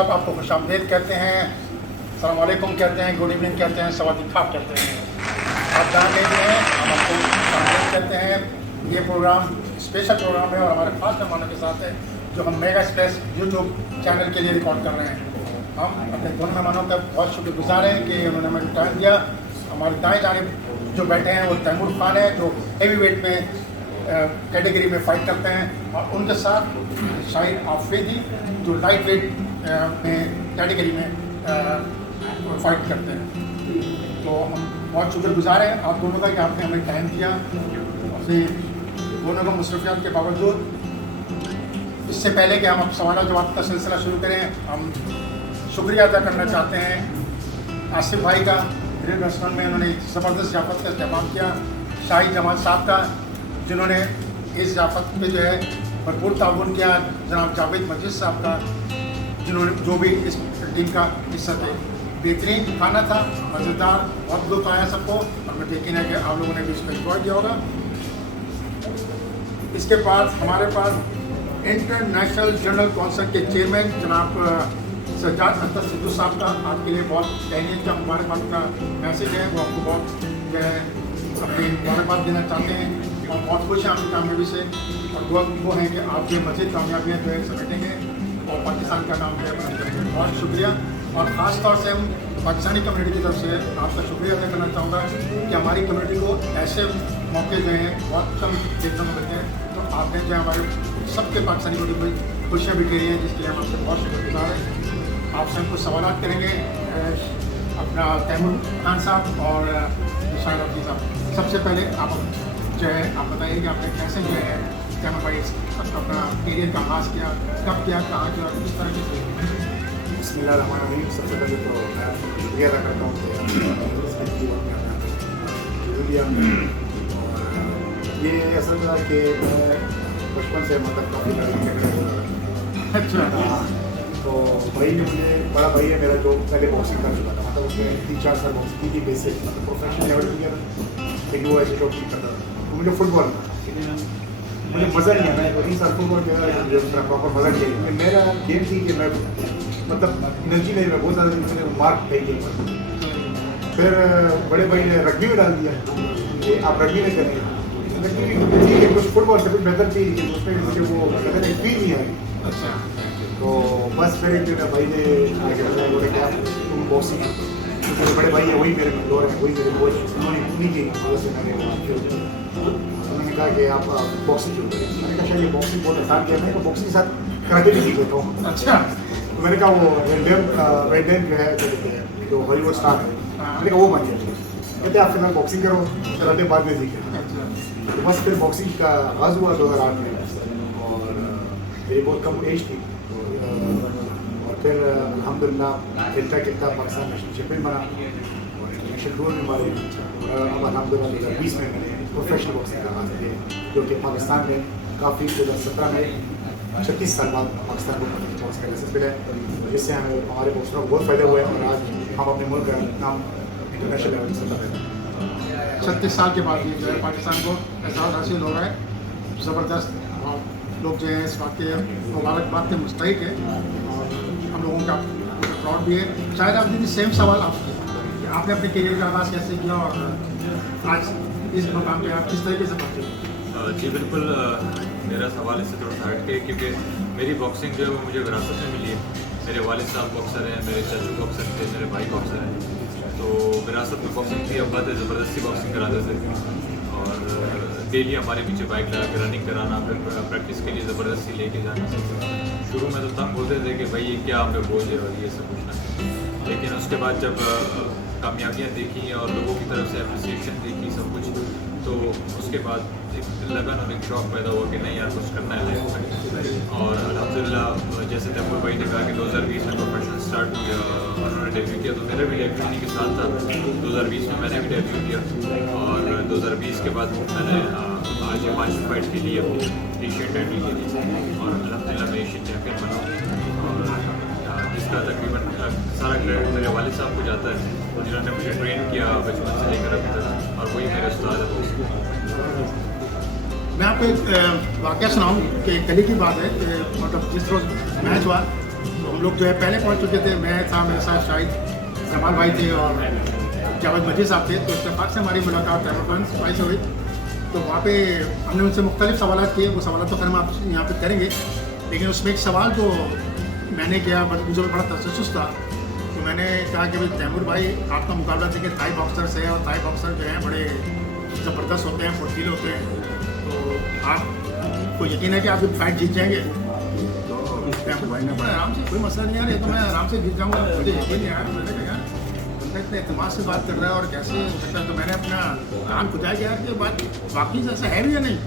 सब आपको खुशामदीद कहते हैं, अस्सलाम वालेकुम कहते हैं, गुड इवनिंग कहते हैं, सवादिक खाब कहते हैं। आप जान लीजिए हैं, हम आपको खुशामदीद कहते हैं। ये प्रोग्राम स्पेशल प्रोग्राम है और हमारे खास मेहमानों के साथ है जो हम मेगा एक्सप्रेस यूट्यूब चैनल के लिए रिकॉर्ड कर रहे हैं। हम अपने दोनों मेहमानों का बहुत शुक्रगुजार हैं कि उन्होंने हमें टाइम दिया। हमारे दाएं जानिब जो बैठे हैं वो तैमूर खान है जो हेवी वेट में कैटेगरी में फ़ाइट करते हैं, और उनके साथ शाहिद आफरीदी जो लाइट वेट में कैटेगरी में फ़ाइट करते हैं। तो हम बहुत शुक्रगुजार हैं आप दोनों का कि आपने हमें टाइम दिया। अपनी दोनों को मसरूफियात के बावजूद, इससे पहले कि हम अब सवाल जवाब का सिलसिला शुरू करें, हम शुक्रिया अदा करना चाहते हैं आसिफ भाई का। ग्रिल रेस्टोरेंट में उन्होंने ज़बरदस्त ज़ियाफ़त का इस्तेमाल किया, शाही जमाल साहब का जिन्होंने इस ज़ियाफ़त में जो है भरपूर ताउन किया, जनाब जावेद मजिद साहब का जिन्होंने जो भी इस टीम का हिस्सा थे। बेहतरीन खाना था, मज़ेदार, बहुत लुत्फ़ आया सबको, और मैं यकीन है कि आप लोगों ने भी इसको एंजॉय किया होगा। इसके बाद हमारे पास इंटरनेशनल जनरल काउंसिल के चेयरमैन जनाब सज्जाद अख्तर सिद्धू साहब का आपके लिए बहुत तहनीत का मुबारकबाद का मैसेज है, वो आपको बहुत जो है अपनी मुबारकबाद देना चाहते हैं और बहुत खुश हैं आपकी कामयाबी से, और वो हैं कि आप जो मज़ीद कामयाबियाँ जो है समेटेंगे और पाकिस्तान का नाम जो है बना करेंगे। बहुत शुक्रिया, और ख़ास तौर से हम पाकिस्तानी कम्युनिटी की तरफ से आपका शुक्रिया अदा करना चाहूँगा कि हमारी कम्युनिटी को ऐसे मौके जो हैं बहुत कम देखने को मिलते हैं। तो आपने जो हमारे सबके पाकिस्तानी कम्युनिटी में खुशियाँ बिखेरी हैं, जिसके लिए हम आपसे बहुत शुक्रगुजार हैं। आपसे हम कुछ सवाल करेंगे अपना तैमूर खान साहब और शाहिद आफरीदी साहब। सबसे पहले आप जो है आप बताइए कि आपने कैसे जो है तैमूर भाई अपना करियर का आगाज़ किया, कब किया, कहाँ किया, किस तरह से? बिस्मिल्लाहिर्रहमानिर्रहीम। सबसे पहले तो मैं शुक्रिया अदा करता हूँ और ये असल था कि मैं बचपन से मतलब काफ़ी लड़ाई। अच्छा। तो भाई ने मुझे, बड़ा भाई है मेरा जो पहले बॉक्सिंग कर चुका था, मतलब उसने 3-4 साल बॉक्सिंग की बेसिक मतलब प्रोफेशनल लेवल पे किया था, लेकिन वो ऐसे शौक नहीं करता था। तो मुझे फुटबॉल मुझे मज़ा नहीं आया। मैं 3 साल फुटबॉल खेला, मुझे उसका प्रॉपर मज़ा नहीं आया। मेरा गेम थी कि मैं मतलब एनर्जी नहीं, मैं बहुत ज़्यादा मुझे मार्क फेंक गया। फिर बड़े भाई ने रग्बी में डाल दिया कि आप रग्बी में करेंगे। रग्बी थी कुछ फुटबॉल से कुछ बेहतर थी, लेकिन उसमें मुझे वो लगता है फील नहीं आई। अच्छा। तो बस फिर एक दिन भाई ने आगे बताया, बोले क्या तुम बॉक्सिंग, मेरे बड़े भाई है वही मेरे मंदोर हैं, वही मेरे कोच, उन्होंने नहीं की से मैंने उन्होंने कहा कि आप बॉक्सिंग शुरू करें। मैंने कहा शायद ये बॉक्सिंग बहुत आसान किया, मैं बॉक्सिंग के साथ कराटे भी सीख लेता हूँ। अच्छा। तो मैंने कहा वो वेंडेम जो है जो हॉलीवुड स्टार है, मैंने कहा वो बन गया। कहते आप फिलहाल बॉक्सिंग करो, कराटे बाद में सीखे। तो बस फिर बॉक्सिंग का आगाज़ हुआ 2008 में, और मेरी बहुत कम एज थी। और फिर अल्हम्दुलिल्लाह खेलता खेलता पाकिस्तान नेशनल चैम्पियन बना और इंटरनेशनल टूर में हमारे। अब अल्हम्दुलिल्लाह 2020 में मैंने प्रोफेशनल बॉक्सिंग का आगाज़ किया, जो कि पाकिस्तान में काफ़ी 2017 में 36 साल बाद पाकिस्तान को बॉक्सिंग का लाइसेंस मिला है, जिससे हमें हमारे बॉक्सरों को बहुत फ़ायदा हुआ है और आज हम अपने मुल्क का नाम इंटरनेशनल लेवल पर सता है। 36 साल के बाद ये जो है पाकिस्तान को एहसास हासिल हो रहा है, ज़बरदस्त। लोग जो है इस बात के मुबारकबाद के मुस्तहिक है, और हम लोगों का प्राउड भी है। शायद आप दीदी सेम सवाल आपसे, आपने अपने करियर का आगाज़ कैसे किया और आज इस मुकाम पे आप किस तरीके से पहुँचे? जी बिल्कुल, मेरा सवाल इससे थोड़ा सा हट के, क्योंकि मेरी बॉक्सिंग जो है वो मुझे विरासत में मिली है। मेरे वालिद साहब बॉक्सर हैं, मेरे चाचू बॉक्सर थे, मेरे भाई बॉक्सर हैं, तो विरासत में बॉक्सिंग थी। अब बात है ज़बरदस्ती बॉक्सिंग कराते थे, और डेली हमारे पीछे बाइक लगा के रनिंग कराना, फिर प्रैक्टिस के लिए ज़बरदस्ती लेके जाना। शुरू में तो तंग होते थे कि भाई ये क्या हमें बोझ है और ये सब कुछ ना, लेकिन उसके बाद जब कामयाबियाँ देखी और लोगों की तरफ से अप्रिसिएशन देखी सब कुछ, तो उसके बाद एक लगन और एक शौक़ पैदा हुआ कि नहीं यार कुछ करना है लाइफ में। और अल्हम्दुलिल्लाह जैसे तैमूर भाई ने कहा कि 2020 में प्रोफेशनल स्टार्ट किया, उन्होंने डेब्यू किया, तो मेरा भी डेब्यू उन्हीं के साथ था। 2020 में मैंने भी डेब्यू किया, और 2020 के बाद मैंने आज हिमाचल फाइट के लिए एशियन टाइटल के लिए, और अल्हम्दुलिल्लाह मैं एशियन चैम्पियन बना, और जिसका तकरीबन सारा क्रेडिट मेरे वालिद साहब को जाता है, जिन्होंने मुझे ट्रेन किया बचपन से लेकर अभी तक, और वही मेरे उस्ताद है। मैं आपको एक वाक़या सुनाऊँ कि कल की बात है कि मतलब जिस रोज़ मैच हुआ तो तो हम लोग जो है पहले पहुंच चुके थे। मैं था, मेरे साथ शाहिद जमाल भाई थे और जावेद मजीद साहब थे। तो इत्तेफाक से हमारी मुलाकात तैमूर भाई से हुई। तो वहाँ पे हमने उनसे मुख्तलिफ सवाल किए। वो सवाल तो खैर हम आप यहाँ पे करेंगे, लेकिन उसमें एक सवाल जो मैंने किया बट मुझे बड़ा तसस्सुस था। तो मैंने कहा कि भाई तैमूर भाई, आपका मुकाबला देखिए थाई बॉक्सर से है, और थाई बॉक्सर जो हैं बड़े ज़बरदस्त होते हैं, फुर्तीले होते हैं। तो आपको यकीन है कि आप फाइट जीत जाएंगे? तो तैमूर भाई ने बड़ा आराम से, कोई मसला नहीं यार, ये तो मैं आराम से जीत जाऊँगा, मुझे यकीन नहीं यार। मैंने कहा यार बंदा इतने एतमाद से बात कर रहा है और कैसे हो सकता है। तो मैंने अपना कान खुदाया कि यार ये बात वाकई जैसा है भी या नहीं।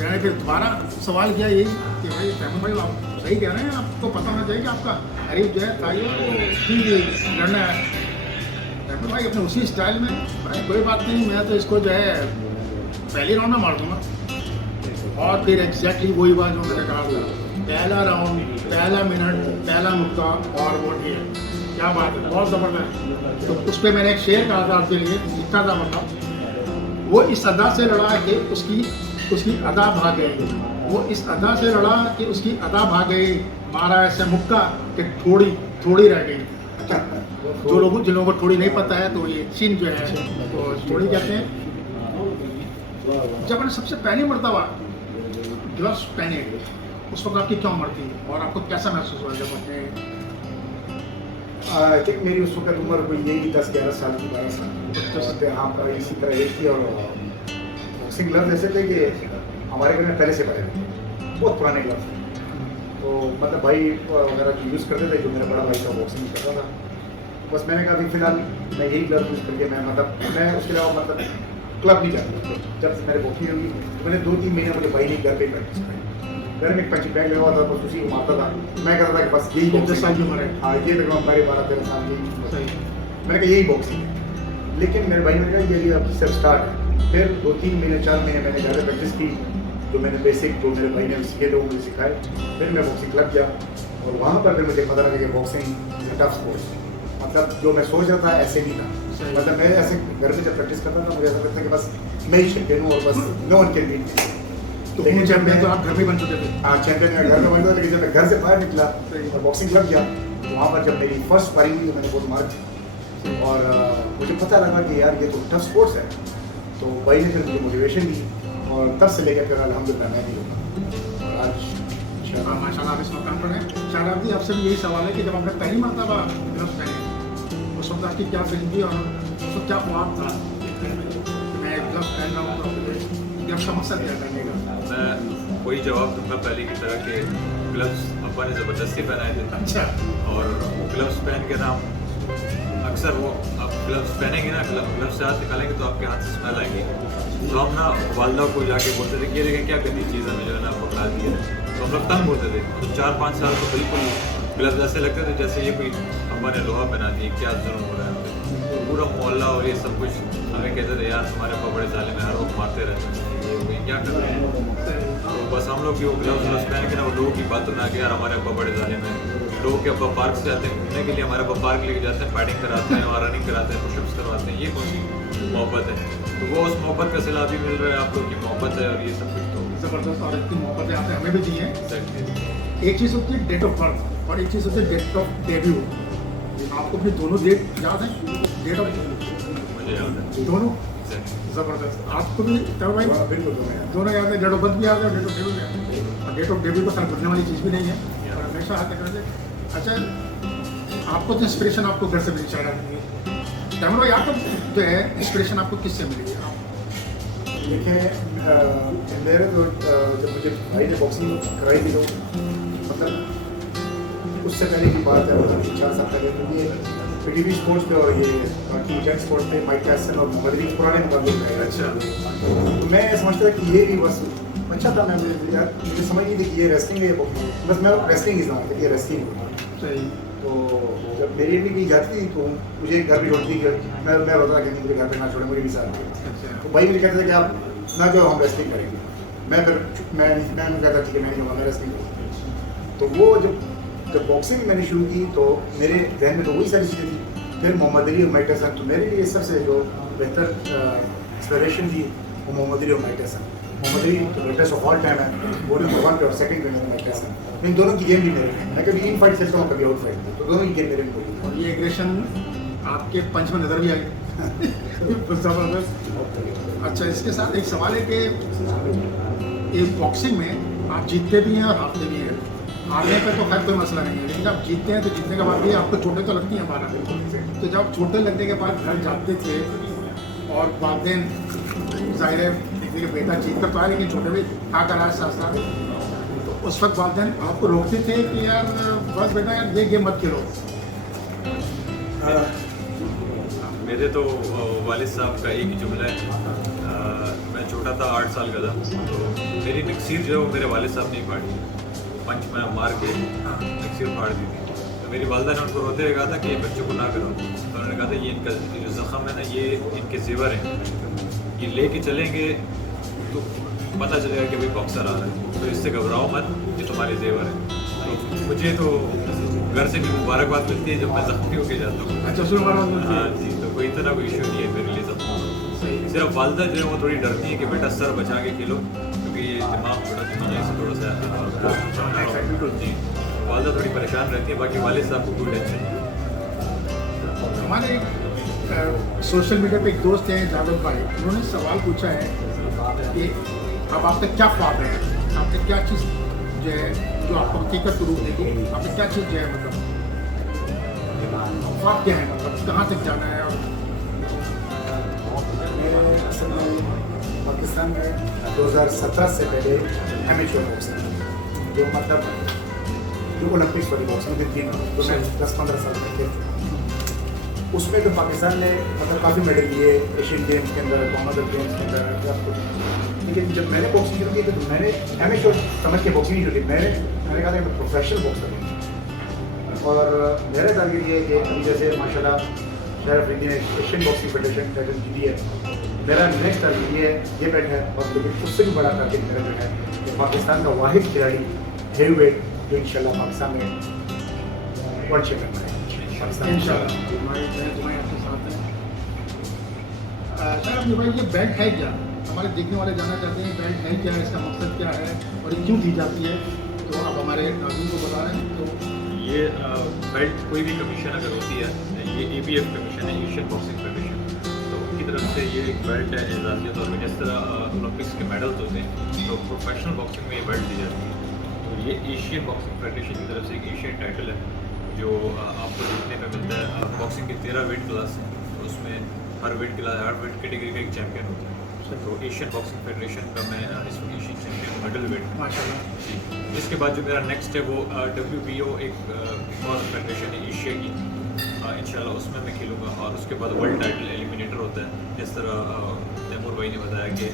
मैंने फिर दोबारा सवाल किया यही कि भाई तैमूर भाई आप सही कह रहे हैं, आपको पता होना चाहिए कि आपका हरीफ जो है थाई को लड़ना है। तैमूर भाई अपने उसी स्टाइल में, भाई कोई बात नहीं, मैं तो इसको जो है पहली राउंड में मार दूँगा। और फिर एग्जैक्टली वही बात जो मैंने कहा था, पहला राउंड, पहला मिनट, पहला मुक्का और वो ठीक। क्या बात है, बहुत ज़बरदस्त। तो उस पर मैंने एक शेर कहा था आपके लिए, लिखा था मतलब, वो इस अदा से लड़ा कि उसकी अदा भाग गई। वो इस अदा से लड़ा कि उसकी अदा भाग गई, मारा ऐसे मुक्का कि थोड़ी रह गई। जिन लोगों को थोड़ी नहीं पता है तो ये चीन जो है तो थोड़ी कहते हैं। जब मैंने सबसे पहली मरतबा ग्लव्स पहने उस वक्त आपकी क्या उम्र थी और आपको कैसा महसूस हुआ जब अपने? आई थिंक मेरी उस वक्त उम्र कोई यही 10-11 साल की, 12 साल तो हाँ पर इसी तरह एक थी। और बॉक्सिंग ग्लव्स ऐसे थे कि हमारे घर में पहले से पड़े थे, बहुत पुराने ग्लव्स थे। तो मतलब भाई वगैरह जो यूज़ करते थे, जो मेरा बड़ा भाई था बॉक्सिंग करता था, बस मैंने कहा अभी फ़िलहाल मैं यही ग्लव्स यूज़ करके मैं उसके अलावा मतलब क्लब नहीं जाता। जब से मेरे बॉक्सिंग हुई तो मैंने 2-3 महीने मुझे भाई ने घर पे प्रैक्टिस करी। घर में एक पंचिंग बैग लगा हुआ था, बस उसी को मारता था। मैं कहता था कि बस यही 10 साल की उम्र है, हाँ ये तक हमारे 12-13 साल की। मैंने कहा यही बॉक्सिंग है। लेकिन मेरे भाई ने कहा ये अब सिर्फ स्टार्ट है। फिर 2-3 महीने 4 महीने मैंने ज़्यादा प्रैक्टिस की, जो मैंने बेसिक जो मेरे भाई ने सीखे थे वो मुझे सिखाए। फिर मैं बॉक्सिंग क्लब गया और वहाँ पर फिर मुझे पता लगा कि boxing is a tough sports. मतलब जो मैं सोच रहा था ऐसे नहीं था। मतलब मैं ऐसे घर में जब प्रैक्टिस करता था मुझे ऐसा लगता कि बस मैं ही चैंपियन हूँ और बस no one can beat me. तो लेकिन चैंपियन तो आप घर में बन चुके थे? हाँ चैंपियन मैं घर में बन गया। लेकिन जब मैं घर से बाहर निकला और बॉक्सिंग क्लब गया तो वहाँ पर जब मेरी फर्स्ट स्पारिंग हुई तो मैंने बहुत मार और मुझे पता लगा कि यार ये तो टफ स्पोर्ट्स है। तो भाई ने फिर मुझे मोटिवेशन दी और तब से लेकर फिर अल्हम्दुलिल्लाह मैं नहीं रुका। और आज माशाल्लाह आप इस मकाम पर हैं। शाहराब जी आपसे भी यही सवाल है कि जब आपने पहली मरतबा ग्लव्स पहने उस वक्त आपकी क्या फीलिंग थी और उस वक्त क्या ख्वाब था? मैं ग्लव्स पहन रहा हूँ तो ग्लव्स का मकसद क्या करने का? मैं वही जवाब दूंगा पहले की तरह के ग्लव्स अब्बा ने ज़बरदस्ती पहनाए थे। अच्छा। और ग्लव्स पहन के ना अक्सर वो आप ग्लव्स पहनेंगे ना, ग्लव्स से हाथ निकालेंगे तो आपके हाथ से स्मेल आएगी। तो हम ना वालदा को जाके बोलते थे कि ये क्या गंदी चीज़ है, जो है ना पकड़ा दी है। तो हम लोग तंग होते थे। तो 4-5 साल तो बिल्कुल ग्लव्स ऐसे लगते थे जैसे ये कोई अब्बा ने लोहा पहना दी, क्या जुर्म हो रहा है। तो पूरा मोहल्ला और ये सब कुछ हमें कहते थे यार तुम्हारे अब्बा बड़े जालिम में हर वक्त मारते रहते हैं, ये क्या कर रहे हैं। तो बस हम लोग वो ग्लव्स पहन के ना वो लोगों की बातों में आके यार हमारे अब्बा बड़े जालिम हैं। लोगों के अब्बा पार्क से आते हैं घूमने के लिए, हमारे अब्बा पार्क लेके जाते हैं, फाइटिंग कराते हैं और रनिंग कराते हैं, पुशअप्स करवाते हैं। ये कौन सी मोहब्बत है? तो वो उस मोहब्बत का सिला भी मिल रहा है आप लोग की मोहब्बत है और ये सब कुछ। तो ज़बरदस्त। और इतनी मोहब्बतें आपने हमें भी दी हैं। एक चीज़ होती है डेट ऑफ बर्थ और एक चीज़ होती है डेट ऑफ डेब्यू। आपको अपनी दोनों डेट याद है? डेट ऑफ मुझे याद है दोनों। ज़बरदस्त। आपको भी तब भाई बिल्कुल दोनों याद है, डेट ऑफ बर्थ भी याद है, डेट ऑफ डेब्यू भी याद है। और डेट ऑफ डेब्यू तो खैर भूलने वाली चीज़ भी नहीं है और हमेशा हाथ रखना चाहिए। अच्छा, आपको तो इंस्पिरेशन आपको घर से मिली शायद तैमूर भाई, आपको जो है इंस्पिरेशन आपको किससे मिली? देखिए मेरे तो जब मुझे भाई ने बॉक्सिंग कराई थी तो मतलब उससे पहले की बात है, मतलब 4 साल पहले। तो ये पीटीवी स्पोर्ट्स पे और ये बाकी जेंट स्पोर्ट्स पे माइक टायसन और मोहम्मद अली पुराने मुकाबले में। अच्छा। तो मैं समझता था कि ये भी बस अच्छा था। मैं यार मुझे समझ नहीं थी कि ये रेसलिंग है, बस मैं रेसलिंग ही समझता कि ये रेसलिंग है। सही। तो जब मेरी भी कहीं जाती थी तो मुझे घर भी छोड़ती थी, मैं रोता था कि मुझे घर पे ना छोड़े, मुझे भी साथ। तो भाई मुझे कहते थे कि आप ना जो हम रेसलिंग करेंगे। मैं कहता ठीक है मैं नहीं होगा, मैं रेसलिंग करूँगा। तो वो जब बॉक्सिंग मैंने शुरू की तो मेरे जहन में तो वही सारी चीज़ें थी। फिर मोहम्मद अली और माइक टायसन, तो मेरे लिए सबसे जो बेहतर इंस्पिरेशन थी वो मोहम्मद अली और माइक टायसन। मोहम्मद अली जो ग्रेटेस्ट ऑफ ऑल टाइम है वो नंबर 1 पे और सेकंड पे मेरा टाइसन। इन दोनों की गेम भी मेरे हैं, मैं कभी इन फाइट खेलता हूँ कभी आउट फाइट, तो दोनों की गेम मेरे को। और ये एग्रेशन आपके पंच में नज़र भी आई ज़बरदस्त। अच्छा, इसके साथ एक सवाल है कि ये बॉक्सिंग में आप जीतते भी हैं और हारते भी हैं। हारने पे तो खैर कोई मसला नहीं है, लेकिन जब जीतते हैं तो जीतने के बाद भी आपको चोटें तो लगती हैं बारह दिन। तो जब चोटें लगने के बाद घर जाते थे और वालदेन ज़ाहिर है देखिए कि बेटा जीत कर तो आया लेकिन छोटे भी खा कर आए साथ साथ, तो उस वक्त वालदेन आपको रोकते थे कि यार बस बेटा यार ये गेम मत खेलो? मेरे तो वालिद साहब का एक ही जुमला है, मैं छोटा था 8 साल का था, तो मेरी नक्सीर जो है वो मेरे वालिद साहब ने ही फाड़ी, पंच में मार के नक्सीर फाड़ दी थी। तो मेरी वालदा ने उनको रोते हुए कहा था कि बच्चों को ना करो, तो उन्होंने कहा था ये इनका जो ज़ख़म है ना ये इनके ज़ेवर हैं, ये लेके चलेंगे तो पता चलेगा कि भाई बॉक्सर आ रहा है, तो इससे घबराओ मत, ये तुम्हारे ज़ेवर हैं। तो मुझे तो घर से भी मुबारकबाद मिलती है जब मैं ज़ख्मी होके जाता हूँ। अच्छा, उसमें मुबारकबाद। हाँ जी, तो कोई इतना कोई इशू नहीं है मेरे लिए सब। सिर्फ वालदा जो है वो थोड़ी डरती है कि बेटा सर बचा के खेलो, क्योंकि ये दिमाग से थोड़ा सा जी, वालदा थोड़ी परेशान रहती है, बाकी वालिद साहब को कोई टेंशन नहीं। हमारे एक सोशल मीडिया पे एक दोस्त हैं जावेद भाई, उन्होंने सवाल पूछा है कि अब आपका क्या ख्वाब है, आपका क्या चीज़ जो है जो आपको हकीकत को रूप देगी, आपका क्या चीज़ जो है मतलब ख्वाब क्या है, मतलब कहाँ तक जाना है? और असल में पाकिस्तान में 2017 से पहले एमेच्योर बॉक्सिंग जो मतलब जो ओलंपिक्स वाली बॉक्सिंग में थी ना, तो मैं 10-15 साल में खेलता, उसमें तो पाकिस्तान ने मतलब काफ़ी मेडल लिए एशियन गेम्स के अंदर, कॉमनवेल्थ गेम्स के अंदर। लेकिन जब मैंने बॉक्सिंग शुरू की तो मैंने एमेच्योर समझ के बॉक्सिंग नहीं शुरू की, मैंने कहा था मैं प्रोफेशनल बॉक्सर हूँ। और मेरा टारगेट ये है कि अभी जैसे माशाल्लाह शहर अफरीदी ने एशियन बॉक्सिंग फेडरेशन टाइटल जीती है, मेरा नेक्स्ट टारगेट ये बेल्ट है, और लेकिन उससे भी बड़ा टारगेट मेरा जो है कि पाकिस्तान का वाहिद खिलाड़ी हेवीवेट जो इंशाल्लाह पाकिस्तान में वर्ल्ड चैंपियन बने इंशाल्लाह तुम्हारे आपके साथ हैं। सर, अब भाई ये बेल्ट है क्या? हमारे देखने वाले जानना चाहते हैं बेल्ट है क्या, इसका मकसद क्या है और ये क्यों दी जाती है, तो आप हमारे नाज़रीन को बता रहे हैं। तो ये बेल्ट कोई भी कमीशन अगर होती है, ये ABF कमीशन है, एशियन बॉक्सिंग फेडरेशन, तो उनकी तरफ से ये एक बेल्ट है एजाज़ियत, और जिस तरह ओलंपिक्स के मेडल्स होते हैं तो प्रोफेशनल बॉक्सिंग में ये बेल्ट दी जाती है। तो ये एशियन बॉक्सिंग फेडरेशन की तरफ से एक एशियन टाइटल है जो आपको देखने में मिलता है। बॉक्सिंग की 13 वेट क्लास है, तो उसमें हर वेट कैटेगरी का एक चैम्पियन होता है। तो एशियन बॉक्सिंग फेडरेशन का मैं इस वक्त एशियन चैम्पियन मिडल वेट माशाल्लाह जी। इसके बाद जो मेरा नेक्स्ट है वो WBO एक और फेडरेशन है एशिया की, इंशाल्लाह उसमें मैं खेलूँगा। और उसके बाद वर्ल्ड टाइटल एलिमिनेटर होता है, जिस तरह तैमूर भाई ने बताया कि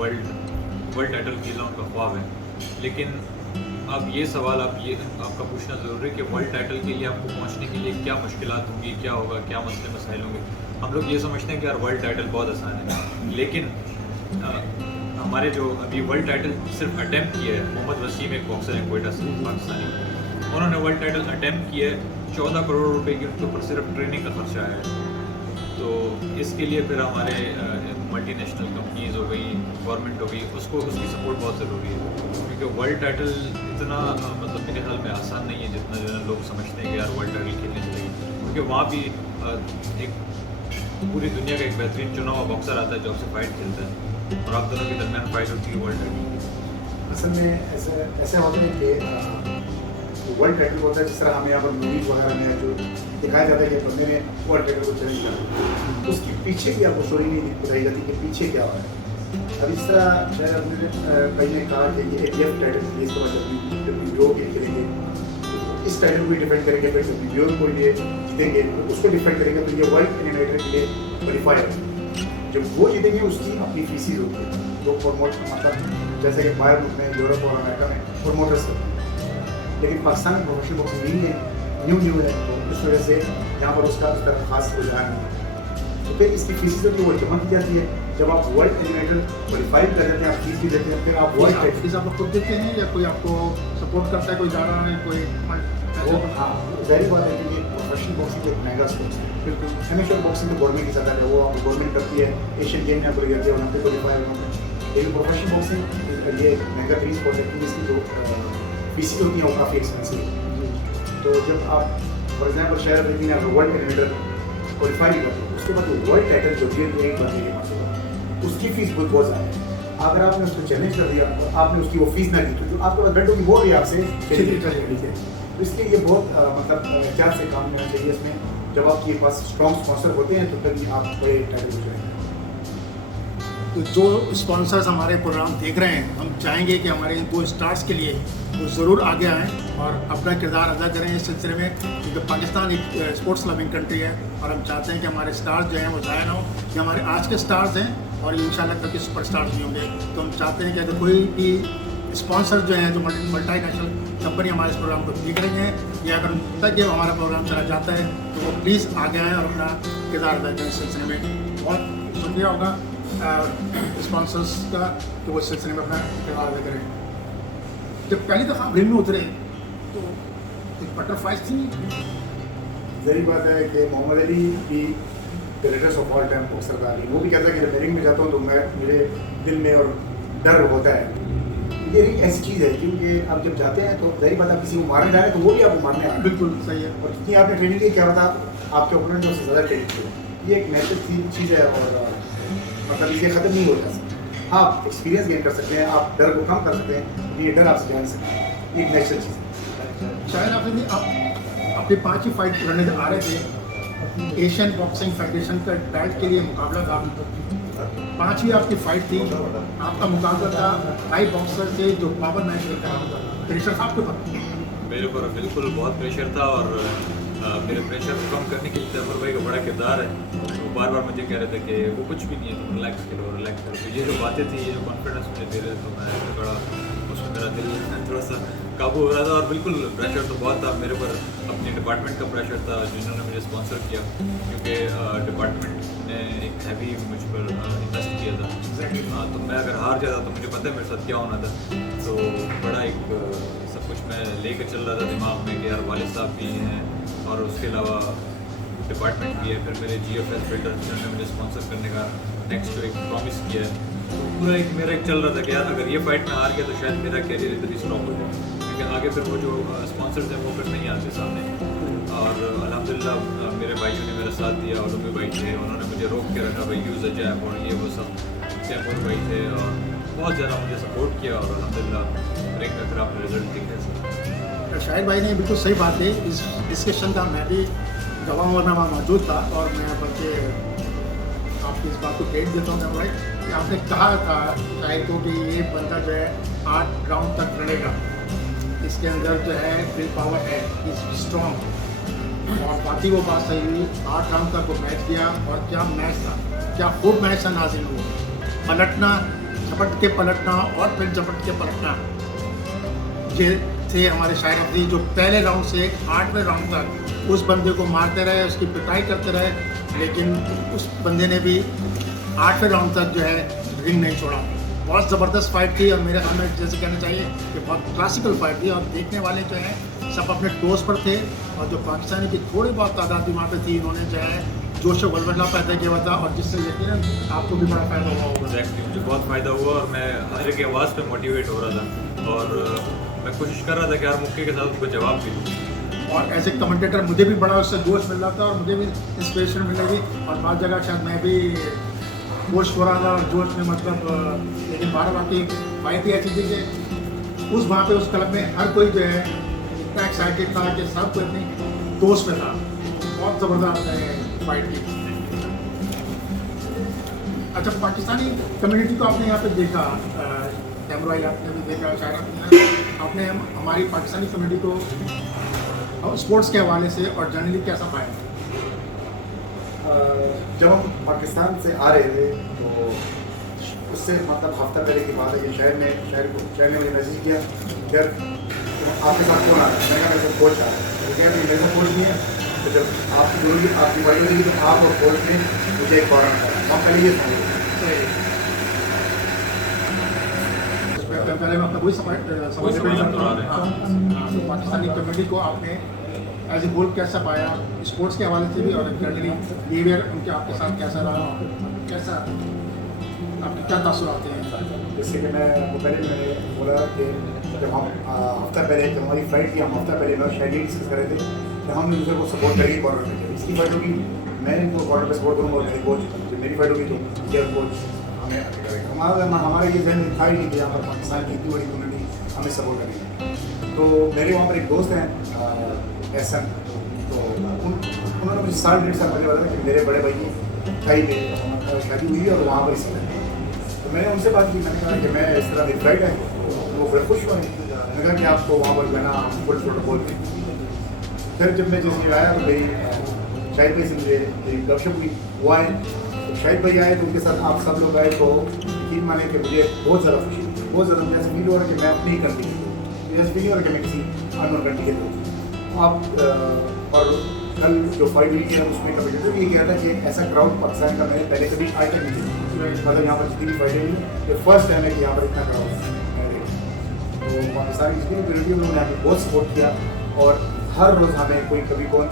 वर्ल्ड टाइटल खेलना उनका ख्वाब है। लेकिन अब ये सवाल आपका पूछना ज़रूरी है कि वर्ल्ड टाइटल के लिए आपको पहुंचने के लिए क्या मुश्किलात होंगी, क्या होगा, क्या मसले मसाइल होंगे। हम लोग ये समझते हैं कि यार वर्ल्ड टाइटल बहुत आसान है, लेकिन हमारे जो अभी वर्ल्ड टाइटल सिर्फ अटैम्प्ट किया है, मोहम्मद वसीम एक बॉक्सर है कोयटा से पाकिस्तानी, उन्होंने वर्ल्ड टाइटल अटैम्प्ट किया है, 14 करोड़ रुपए की उनके ऊपर सिर्फ ट्रेनिंग का खर्चा आया है। तो इसके लिए फिर हमारे मल्टीनेशनल कंपनीज़ हो गई, गवर्नमेंट हो गई, उसकी सपोर्ट बहुत ज़रूरी है, क्योंकि वर्ल्ड टाइटल इतना मतलब मेरे ख्याल में आसान नहीं है जितना जो है लोग समझते हैं कि यार वर्ल्ड टाइटल खेलने चाहिए, क्योंकि वहाँ भी एक पूरी दुनिया का एक बेहतरीन चुना हुआ बॉक्सर आता है जो आपसे फाइट खेलता है, और आप दोनों के दरमियान फाइट होती है वर्ल्ड टाइटल। असल में ऐसा होता है कि वर्ल्ड टाइटल होता है, जिस तरह हमें यहाँ पर मूवीज़ वगैरह में जो दिखाया जाता है कि बंदे ने वर्ल्ड टाइटल को चैलेंज किया, उसके पीछे भी आपको स्टोरी नहीं बताई जाती कि पीछे क्या हुआ है। अब इस तरह शायद कई ने कहा कि ये ABF टाइटल के लिए इसके बाद WBO के खेलेंगे, इस टाइटल को डिफेंड करेंगे, फिर WBO को लिए जीतेंगे तो उसको डिफेंड करेंगे, तो ये वर्ल्ड एलिमिनेटर के लिए क्वालिफायर जब वो जीतेंगे उसकी अपनी फीसिस होती है, जो प्रमोट मतलब जैसे कि बाहर मुल्क में, यूरोप और अमेरिका में प्रमोटर्स करते हैं, लेकिन पाकिस्तान में प्रोफेशनल बॉक्सिंग नहीं है, न्यू है, तो उस वजह से यहाँ पर उसका उस तरह खास रुझान नहीं है। तो फिर इसकी फीसिस होती है वो जमा की जाती है, जब आप वर्ल्ड एलिमिनेटर क्वालिफाई कर जाते हैं, आप फीस भी देते हैं, फिर आप वर्ल्ड फीस आप लोग खुद देते हैं या कोई आपको सपोर्ट करता है, कोई जा रहा है, कोई हाँ जाहिर बात है कि प्रोफेशनल बॉक्सिंग एक महंगा स्पोर्ट्स है, बिल्कुल एमेच्योर बॉक्सिंग तो गवर्नमेंट की ज़्यादा है, वो गवर्नमेंट करती है, एशियन गेम में आपको ले जाती है, ओलंपिक क्वालिफायर लेकिन प्रोफेशनल बॉक्सिंग ये महंगा तरीन स्पोर्ट है क्योंकि इसकी जो फीस होती हैं वो काफ़ी एक्सपेंसिव है। तो जब आप फॉर एग्जाम्पल शहर में अगर वर्ल्ड कैलेंडर क्वालिफाई करते हैं उसके बाद वर्ल्ड टाइटल जो है एक बार मेरे पास होगा, उसकी फीस बहुत ज़्यादा है। अगर आपने उसको चैलेंज कर दिया और आपने उसकी वो फीस ना दी तो जो आपके पास बैठो की वो भी आपसे चलिए लीजिए। तो इसलिए ये बहुत मतलब एहतियात से काम करना चाहिए इसमें। जब आपके पास स्ट्रॉन्ग स्पॉन्सर होते हैं तो तभी आप बड़े टाइटल हो जाएंगे। तो जो स्पॉन्सर्स हमारे प्रोग्राम देख रहे हैं, हम चाहेंगे कि हमारे इन 2 स्टार्स के लिए वो ज़रूर आगे आएँ और अपना किरदार अदा करें इस सिलसिले में, क्योंकि पाकिस्तान एक स्पोर्ट्स लविंग कंट्री है और हम चाहते हैं कि हमारे स्टार्स जो हैं वो ज़ाया ना हो। ये हमारे आज के स्टार्स हैं और ये इंशाल्लाह कल के सुपर स्टार्स भी होंगे। तो हम चाहते हैं कि अगर कोई भी स्पॉन्सर जो हैं जो मल्टीनेशनल कंपनी हमारे इस प्रोग्राम को देख रही हैं या अगर तक ये हमारा प्रोग्राम चला जाता है तो वो प्लीज़ आगे आएँ और अपना किरदार अदा करें इस सिलसिले में। बहुत शुक्रिया होगा स्पॉन्सर्स का कि वो इस सिलसिले में अपना किरदार अदा करें। जब पहली दफ़ा रिंग में उतरे तो एक बटरफ्लाइज थी। ज़रूरी बात है कि मोहम्मद अली की greatest of all time boxer था। वो भी कहता है कि जब मैं रिंग में जाता हूँ तो मेरे दिल में और डर होता है। ये रिंग ऐसी चीज़ है क्योंकि आप जब जाते हैं तो ज़रूरी बात आप किसी को मारने जा रहे हैं तो वो भी आपको मारने आ रहे हैं। बिल्कुल सही है। और जितनी आपने ट्रेनिंग की क्या पता आपके ओपोनेंट उससे ज़्यादा ट्रेनिंग की। ये एक नेचुरल चीज़ है और मतलब इसे ख़त्म नहीं हो जा सकता। आप एक्सपीरियंस गेन कर सकते हैं, आप डर को कम कर सकते हैं, ये डर आपसे जान सकते हैं। ये एक नेचुरल चीज़ है। शायद आपने आप अपनी 5 ही फाइट लड़ने आ रहे थे, एशियन बॉक्सिंग फेडरेशन का बेल्ट के लिए मुकाबला था। 5वीं आपकी फाइट थी, आपका मुकाबला था हाई बॉक्सर से जो पावर मैच लेकर आता था। प्रेशर था आपके ऊपर? मेरे ऊपर बिल्कुल बहुत प्रेशर था और मेरे प्रेशर को कम करने के लिए जफर भाई का बड़ा किरदार है। वो बार बार मुझे कह रहे थे कि वो कुछ भी नहीं है, तुम रिलैक्स करो रिलैक्स करो। तो ये जो बातें थी, ये जो कॉन्फिडेंस मुझे दे रहे तो मैं बड़ा उसमें मेरा दिल थोड़ा सा काबू हो रहा था। और बिल्कुल प्रेशर तो बहुत था मेरे ऊपर, अपने डिपार्टमेंट का प्रेशर था जिन्होंने मुझे स्पॉन्सर किया क्योंकि डिपार्टमेंट ने एक हैवी मुझ पर इन्वेस्ट किया था। तो मैं अगर हार जाता तो मुझे पता है मेरे साथ क्या होना था। तो बड़ा एक सब कुछ मैं लेकर चल रहा था दिमाग में कि यार वालिद साहब भी हैं और उसके अलावा डिपार्टमेंट भी है, फिर मेरे GFS बिल्डर जिन्होंने मुझे स्पॉन्सर करने का नेक्स्ट एक प्रॉमिस किया है। तो पूरा एक मेरा एक चल रहा था कि यार अगर ये फाइट में हार गया तो शायद मेरा कैरियर इधर ही स्टॉप हो जाए, क्योंकि आगे फिर वो जो स्पॉन्सर्स हैं वो फिर नहीं आते सामने। और अल्हम्दुलिल्लाह मेरे भाइयों ने मेरा साथ दिया। और भाई थे, उन्होंने मुझे रोक के रखा, भाई यूज़ अजैब और ये वो सब तैमूर भाई थे और बहुत ज़्यादा मुझे सपोर्ट किया। और अल्हम्दुलिल्लाह रिंग में फिर आपने रिजल्ट दिखे। शाहिद भाई ने बिल्कुल सही बात है। इस डिस्कशन का मैं भी गवाह और मैं वहाँ मौजूद था और मैं बल्कि आपकी इस बात को क्रेडिट देता हूँ भाई कि आपने कहा था शाहिद को कि ये बंदा जो है 8 राउंड तक लड़ेगा, इसके अंदर जो है विल पावर है, इज स्ट्रॉन्ग। और बाकी वो बात सही हुई। 8 राउंड तक वो मैच किया और क्या मैच था, क्या खूब मैच था नाज़िम को। पलटना, झपट के पलटना और फिर झपट के पलटना, ये थे हमारे शाहिद अफरीदी जो पहले राउंड से 8वें राउंड तक उस बंदे को मारते रहे, उसकी पिटाई करते रहे, लेकिन उस बंदे ने भी 8वें राउंड तक जो है रिंग नहीं छोड़ा। बहुत ज़बरदस्त फाइट थी और मेरे ख्याल में जैसे कहना चाहिए कि बहुत क्लासिकल फाइट थी और देखने वाले जो हैं सब अपने टोस पर थे। और जो पाकिस्तानी की थोड़ी बहुत तादाद भी वहाँ पर थी, इन्होंने जो है जोश वलवला पैदा किया हुआ था और जिससे यकीनन आपको भी बड़ा फ़ायदा हुआ होगा। एग्जैक्टली, मुझे बहुत फ़ायदा हुआ और मैं हर एक आवाज़ पे मोटिवेट हो रहा था और मैं कोशिश कर रहा था कि हर मौके के साथ उसको जवाब भी दूँ। और एज ए कमेंटेटर मुझे भी बड़ा उससे जोश मिल रहा था और मुझे भी इंस्पिरेशन मिल रही थी। और बाद जगह शायद मैं भी जोश हो रहा था और जोश में मतलब, लेकिन बार बार की फाइट ही ऐसी थी कि उस वहाँ पे उस क्लब में हर कोई जो है इतना एक्साइटेड था कि सब कोई अपनी दोस्त में था। बहुत ज़बरदस्त फाइट थी। अच्छा, पाकिस्तानी कम्युनिटी को आपने यहाँ पे देखा, तैमूर भाई आपने भी देखा, शायद आपने हमारी पाकिस्तानी कम्युनिटी को स्पोर्ट्स के हवाले से और जनरली कैसा पाया? जब हम पाकिस्तान से आ रहे थे तो उससे मतलब हफ्ता पहले की बात है कि शहर ने मुझे मैसेज किया कि आपके साथ कौन आ रहा है। मैंने कहा मेरे कोच आ रहा है। तो क्या मेरे को कोच नहीं है, तो जब आपकी बारी होगी तो आप और कोच ने मुझे एक फॉरन करा। हम पहले ये समझे पहले मैं अपना वही पाकिस्तानी कम्युनिटी को आपने एज ए गोल कैसा पाया स्पोर्ट्स के हवाले से भी और जनरली बिहेवियर उनके आपके साथ कैसा रहा, कैसा? आपके क्या तासुरात हैं? जैसे कि मैंने बोला कि जब हम हफ्ता पहले जब हमारी फ्लाइट थी, हम हफ्ता पहले मैं शायद ये डिस्कस कर रहे थे कि हम एक दूसरे को सपोर्ट करेंगे कॉर्नर पे। इसकी फाइट होगी, मैं इनको कॉर्नर पे सपोर्ट करूँगा और मेरी कोच जब मेरी फाइट होगी तो ये कोच हमें करेगा। हमारा ये जहन था ही नहीं कि यहाँ पर पाकिस्तान की इतनी बड़ी कम्युनिटी हमें सपोर्ट करेगी। तो मेरे वहाँ पर एक दोस्त हैं एहसन, तो उन्होंने मुझे 1.5 साल पहले बताया कि मेरे बड़े भाई की भाई पे शादी हुई है और वहाँ पर इसलिए तो मैंने उनसे बात की। मैंने कहा कि मैं इस तरह मेरी फ्लाइट है, वो बड़े खुश हुए। मैंने कहा कि आपको वहाँ पर जाना फुल प्रोटोकॉल में। फिर जब मैं जिस जगह आया तो मेरी शाहिद भाई से मुझे मेरी गपशप हुई, वो आए तो शाहिद भाई आए तो उनके साथ आप सब लोग आए तो यकीन माने कि मुझे बहुत ज़्यादा खुशी, बहुत ज़्यादा मुझे ऐसा फील हो रहा है कि मैं अपनी ही कंट्री के हूँ, मुझे ऐसा फील हो रहा है कि मैं किसी अननोन कंट्री के हूँ। आप और कल जो फाइट हुई है उसमें कमेंटेटर ये कहा था कि ऐसा क्राउड पाकिस्तान का मैंने पहले कभी आज तक नहीं देखा। मतलब यहाँ पर जितनी भी फाइटें हुई ये फर्स्ट टाइम है कि यहाँ पर इतना क्राउड है। तो पाकिस्तान की जितनी कम्युनिटी उन्होंने यहाँ पर बहुत सपोर्ट किया और हर रोज़ हमें कोई कभी कौन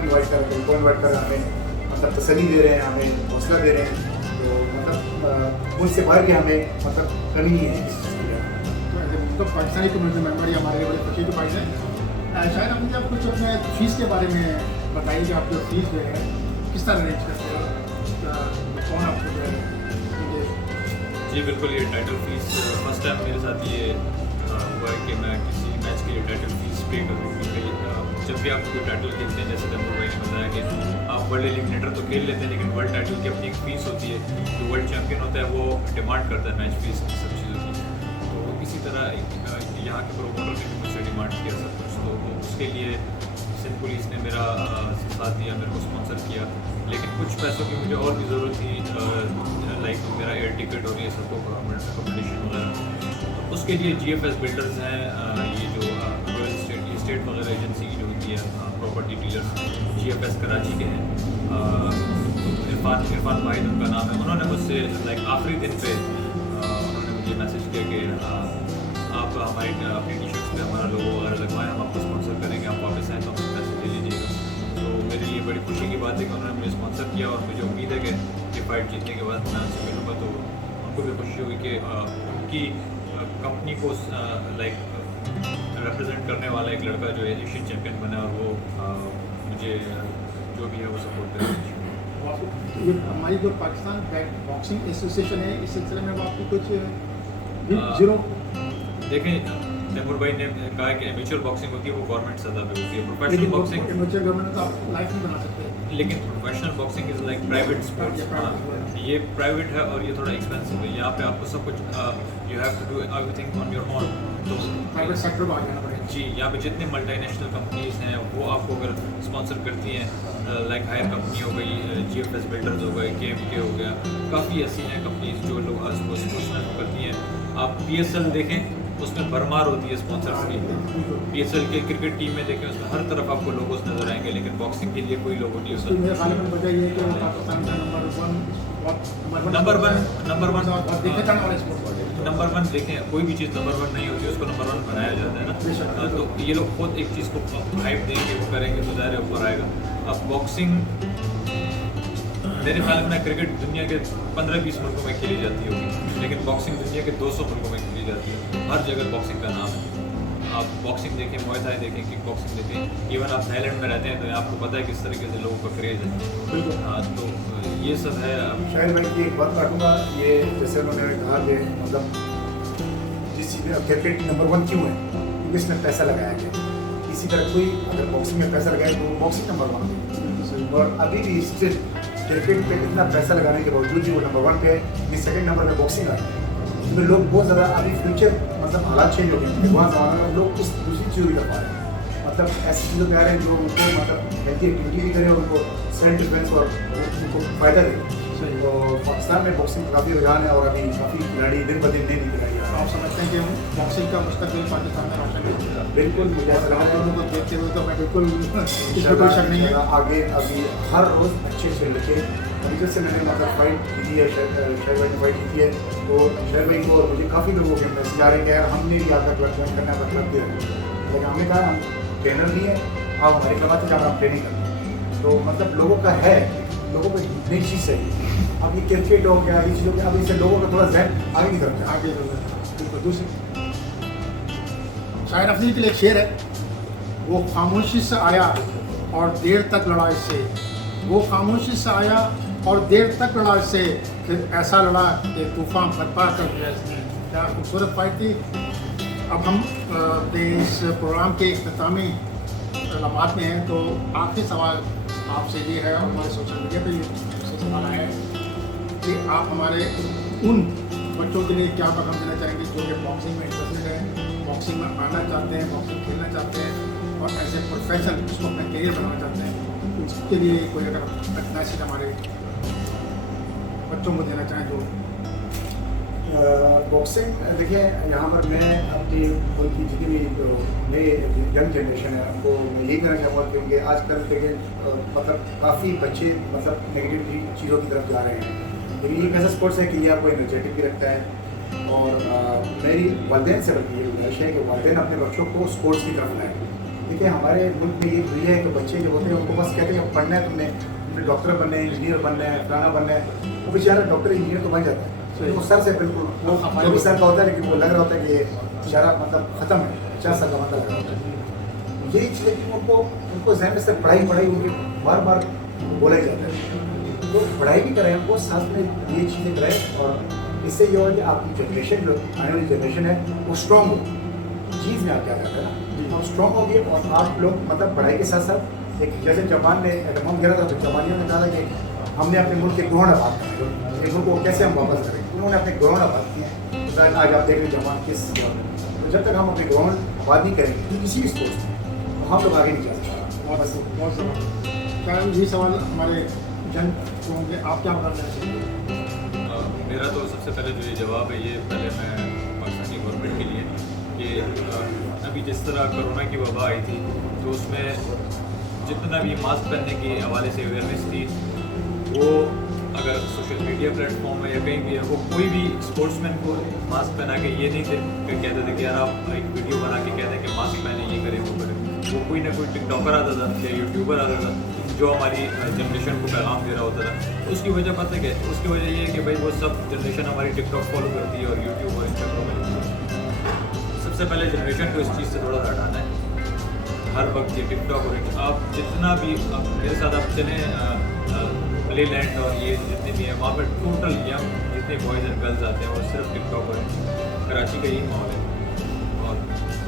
इन्वाइट कर रहे हैं, कौन इन्वाइट कर रहे हैं, हमें मतलब तसल्ली दे रहे हैं, हमें हौसला दे रहे हैं। तो मतलब मुझसे बाहर के हमें मतलब कमी नहीं है इस चीज़ की। तो पाकिस्तानी कम्युनिटी मेम्बर ही हमारे लिए बड़े खुशी की बात है। शायद हम आप कुछ अपने फीस के बारे में बताइए कि आपकी फीस जो है किस तरह अरेंज करते हैं, कौन आपको जो है? जी बिल्कुल, ये टाइटल फीस फर्स्ट टाइम मेरे साथ ये हुआ है कि मैं किसी मैच के लिए टाइटल फीस पे करूँ। क्योंकि जब भी आप कोई टाइटल खेलते हैं, जैसे तैमूर भाई ने बताया कि आप वर्ल्ड एलिमिनेटर तो खेल लेते हैं लेकिन वर्ल्ड टाइटल की अपनी एक फीस होती है। जो वर्ल्ड चैम्पियन होता है वो डिमांड करता है मैच फीस की सब चीज़ों की। तो इसी तरह यहाँ के प्रोमोटर ने भी मुझसे डिमांड किया सब कुछ। तो उसके लिए सिंध पुलिस ने मेरा साथ दिया, मेरे को स्पॉन्सर किया। लेकिन कुछ पैसों की मुझे और भी ज़रूरत थी, लाइक मेरा एयर टिकट और ये सबको अकोमोडेशन वगैरह। तो उसके लिए GFS बिल्डर्स हैं, ये जो रॉयल स्टेट वगैरह एजेंसी की जो होती है प्रॉपर्टी डीलर्स, GFS कराची के हैं। इरफान वाहिद उनका नाम है। उन्होंने मुझसे लाइक आखिरी दिन पे उन्होंने मुझे मैसेज किया कि आप हमारी अपनी टी-शर्ट्स पे हमारा लोगो वगैरह लगवाएं, हम आपको स्पॉन्सर करेंगे, आप वापस आएँ तो हमसे पैसे ले लीजिएगा। तो मेरे लिए बड़ी खुशी की बात है कि उन्होंने मुझे स्पॉन्सर किया और मुझे उम्मीद है कि फाइट जीतने के बाद मैं उनसे मिलूँगा तो उनको भी खुशी होगी कि उनकी कंपनी को लाइक रिप्रेजेंट करने वाला एक लड़का जो है एशियन चैम्पियन बना और वो मुझे जो भी है वो सपोर्ट करेगा। ये हमारी जो पाकिस्तान बॉक्सिंग एसोसिएशन है, इस सिलसिले में आपको कुछ जीरो देखें, तैमूर भाई ने कहा कि एमेच्योर बॉक्सिंग होती है वो गवर्नमेंट सतह पे होती है। प्रोफेशनल बॉक्सिंग गवर्नमेंट तो आप लाइफ नहीं बना सकते, लेकिन professional boxing is like private sports. ये प्राइवेट है और ये थोड़ा एक्सपेंसिव है। यहाँ पे आपको सब कुछ you have to do everything on your own. तो प्राइवेट सेक्टर को आ जाना पड़ेगा। जी, यहाँ पे जितने मल्टीनेशनल कंपनीज हैं वो आपको अगर स्पॉन्सर करती हैं, लाइक हायर कंपनी हो गई, GFS बिल्डर्स हो गए, KMK हो गया, काफ़ी ऐसी हैं कंपनीज जो लोग स्पोर्ट्समैन करती हैं। आप PSL देखें, उसमें भरमार होती है स्पॉन्सर्स की। PSL के क्रिकेट टीम में देखें, उसमें हर तरफ आपको लोगोस नजर आएंगे, लेकिन बॉक्सिंग के लिए कोई लोगो नहीं होता। मेरे ख्याल में वजह ये है कि पाकिस्तान का नंबर वन देखें, कोई भी चीज़ नंबर 1 नहीं होती, उसको नंबर 1 बनाया जाता है ना। तो ये लोग खुद एक चीज़ को हाइप देंगे, वो करेंगे तो ज़ाहिर है ऊपर आएगा। अब बॉक्सिंग मेरे ख्याल में क्रिकेट दुनिया के 15-20 मुल्कों में खेली जाती होगी, लेकिन बॉक्सिंग दुनिया के 200 मुल्कों में खेली जाती है। हर जगह बॉक्सिंग का नाम है। आप बॉक्सिंग देखें, मुआय थाई देखें, किक बॉक्सिंग देखें, इवन आप थाईलैंड में रहते हैं तो आपको पता है किस तरीके से लोगों का क्रेज़ है। हाँ, तो ये सब है। शायद मैं की एक बात काटूँगा, ये जैसे उन्होंने कहा कि मतलब जिस चीज़ में क्रिकेट नंबर 1 क्यों है, क्योंकि इसमें पैसा लगाया गया। इसी तरह कोई अगर बॉक्सिंग में पैसा लगाए तो बॉक्सिंग नंबर 1 है। और अभी भी स्टिल क्रिकेट पे इतना पैसा लगाने के बावजूद भी वो नंबर 1 पे है, सेकंड नंबर पे बॉक्सिंग आता है। तो लोग बहुत ज़्यादा अभी फ्यूचर मतलब हालात चेंज हो गए, वहाँ ज़माना में लोग उस दूसरी चीज़ भी कर पा रहे हैं। मतलब ऐसी चीज़ों पे आ रहे हैं जो उनको मतलब हेल्थी एक्टिविटी भी करें और उनको सेल्फ डिफेंस और उनको फ़ायदा दे। तो पाकिस्तान में बॉक्सिंग काफ़ी रुझान है और अभी काफ़ी खिलाड़ी दिन ब दिन नई खिलाड़ी आ रहे हैं। आप समझते हैं कि बॉक्सिंग का मुस्तकबिल पाकिस्तान में रोशन है? बिल्कुल, मुझे ऐसा लगा है उनको देखते हुए तो मैं बिल्कुल इसमें कोई शक नहीं है। आगे अभी हर रोज़ अच्छे लड़के, अभी जैसे मैंने मतलब फाइट की थी है, शहर भाई ने फाइट की है, तो शहर भाई को मुझे काफ़ी लोगों के मैसेज आ रहे हैं कि यार हमने भी आपका क्लब ज्वाइन करना है, क्लब दे रहे हैं। लेकिन हमने कहा हम ट्रेनर नहीं है, आप हमारे क्लब आते जहाँ हम ट्रेनिंग करते हैं। तो मतलब लोगों का है लोगों को नई चीज़ चाहिए। अब ये क्रिकेट हो गया, ये चीज़ हो गया, अब इससे लोगों का थोड़ा जहन आगे की तरफ जाए। आगे बिल्कुल। दूसरी शायर अफरीदी के लिए एक शेर है, वो खामोशी से आया और देर तक लड़ा इससे, वो खामोशी से आया और देर तक लड़ा इससे, फिर ऐसा लड़ा कि तूफान बर्पा कर दिया इसने। क्या खूबसूरत फाइट थी। अब हम इस प्रोग्राम के इख्तितामी लम्हात में हैं, तो आखिरी सवाल आपसे ये है, और हमारे सोशल मीडिया पे ये सवाल आया है कि आप हमारे उन बच्चों के लिए क्या पैगाम देना चाहेंगे जो कि बॉक्सिंग में इंटरेस्टेड है, बॉक्सिंग में आना चाहते हैं, बॉक्सिंग खेलना चाहते हैं और एज ए प्रोफेशन उसको अपना करियर बनाना चाहते हैं, उसके लिए कोई अगर मैसेज हमारे बच्चों को देना चाहें जो बॉक्सिंग देखिए, यहाँ पर मैं अपनी मुल्क की जितनी भी जो नए यंग जनरेशन है उनको मैं यही कहना चाहूँगा, क्योंकि आजकल देखिए मतलब काफ़ी बच्चे मतलब नेगेटिव चीज़ों की तरफ जा रहे हैं। लेकिन ये एक ऐसा स्पोर्ट्स है कि ये आपको एनर्जेटिक भी रखता है। और मेरी वालिदैन से बल्कि ये गुजारिश है कि वालिदैन अपने बच्चों को स्पोर्ट्स की तरफ लाएँ। देखिए हमारे मुल्क में ये दुनिया है कि बच्चे जो होते हैं उनको बस कहते हैं पढ़ना है, तुमने डॉक्टर बनना है, इंजीनियर बनना है, फलाना बनना है, वो बेचारा डॉक्टर इंजीनियर तो बन जाता है, वो सर से बिल्कुल वो जो भी सर का होता है, लेकिन वो लग रहा होता है कि ये बेचारा मतलब ख़त्म है, 50 साल का मतलब लग रहा होता है। यही चीज़, लेकिन उनको जहन में से पढ़ाई उनकी बार बार बोला ही जाता है, तो पढ़ाई भी करें उनको, साथ में ये चीज़ें करें। और इससे ये हो कि आपकी जनरेशन जो आने वाली जनरेशन है वो स्ट्रॉन्ग हो। चीज़ में आप क्या करते हैं ना, आप स्ट्रॉन्ग हो गए और आप लोग मतलब पढ़ाई के साथ साथ एक जैसे जापान ने एटम गिरा था, तो जापानियों ने कहा कि हमने अपने मुल्क के ग्रहण आबाद करें, मुल्क को कैसे हम वापस करें, उन्होंने अपने ग्रहण आबाद किए हैं। तो आज आप देख रहे जापान किस, तो जब तक हम अपने ग्रहण आबाद नहीं करेंगे किसी भी स्पोर्ट्स में, तो हम लोग आगे नहीं जा सकते। बहुत ज़बरदस्त। क्या ये सवाल हमारे जन को होंगे, आप क्या बताना चाहिए? मेरा तो सबसे पहले जो ये जवाब है, ये पहले मैं पाकिस्तानी गवर्नमेंट के लिए कि अभी जिस तरह कोरोना की वबा आई थी, तो उसमें जितना भी मास्क पहनने के हवाले से अवेयरनेस थी, वो अगर सोशल मीडिया प्लेटफॉर्म में या कहीं भी है, वो कोई भी स्पोर्ट्समैन को मास्क पहना के ये नहीं कहते थे कि यार आप एक वीडियो बना के कहते हैं कि मास्क पहने, ये करें वो करें। वो कोई ना कोई टिकटॉकर आता था या यूट्यूबर आता था जो हमारी जनरेशन को पैगाम दे रहा होता था। तो उसकी वजह पता है क्या, उसकी वजह ये है कि भाई वो सब जनरेशन हमारी टिकटॉक फॉलो करती है और यूट्यूब और इंस्टाग्राम में। सबसे पहले जनरेशन को इस चीज़ से थोड़ा सा हटाना है। हर वक्त ये टिकटॉक और आप जितना भी आप मेरे साथ आप चलें प्ले लैंड और ये जितने भी हैं, वहाँ पर टोटल यंग जितने बॉयज़ एंड गर्ल्स आते हैं वो सिर्फ टिकटॉक और कराची का ही माहौल है। और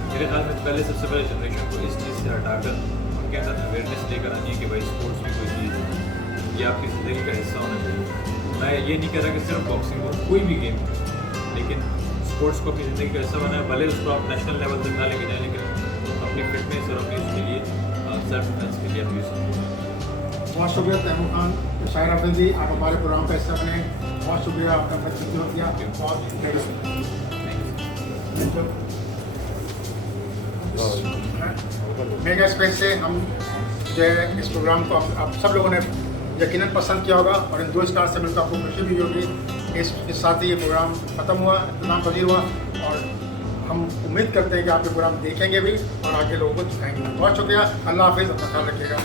मेरे ख्याल में पहले सबसे पहले जनरेशन को इस चीज़ से हटाकर उनके अंदर अवेयरनेस लेकर आनी है कि भाई स्पोर्ट्स भी कोई चीज़ है, ये आपकी ज़िंदगी का हिस्सा होना चाहिए। मैं ये नहीं कह रहा कि सिर्फ बॉक्सिंग हो, कोई भी गेम, लेकिन स्पोर्ट्स को अपनी ज़िंदगी का हिस्सा बनाए। भले उसको आप नेशनल लेवल तक ना लेके जाएँ, लेकिन अपनी फिटनेस और अपनी उसके लिए सेल्फ डिफेंस के लिए आप यूज़ करें। बहुत शुक्रिया तैमूर खान, शायर अफरीदी, आप हमारे प्रोग्राम का हिस्सा बने। बहुत शुक्रिया, आपका वक्त दिया। बहुत मेगा स्पेस से हम जो है इस प्रोग्राम को आप सब लोगों ने यकीनन पसंद किया होगा और इन 2 स्टार से मिलकर आपको खुशी भी होगी। इस साथ ही ये प्रोग्राम ख़त्म हुआ, इख्तिताम पजीर हुआ और हम उम्मीद करते हैं कि आप ये प्रोग्राम देखेंगे भी और आगे लोगों को दिखाएंगे। बहुत शुक्रिया, अल्लाह हाफिज़, अपना ख्याल रखिएगा।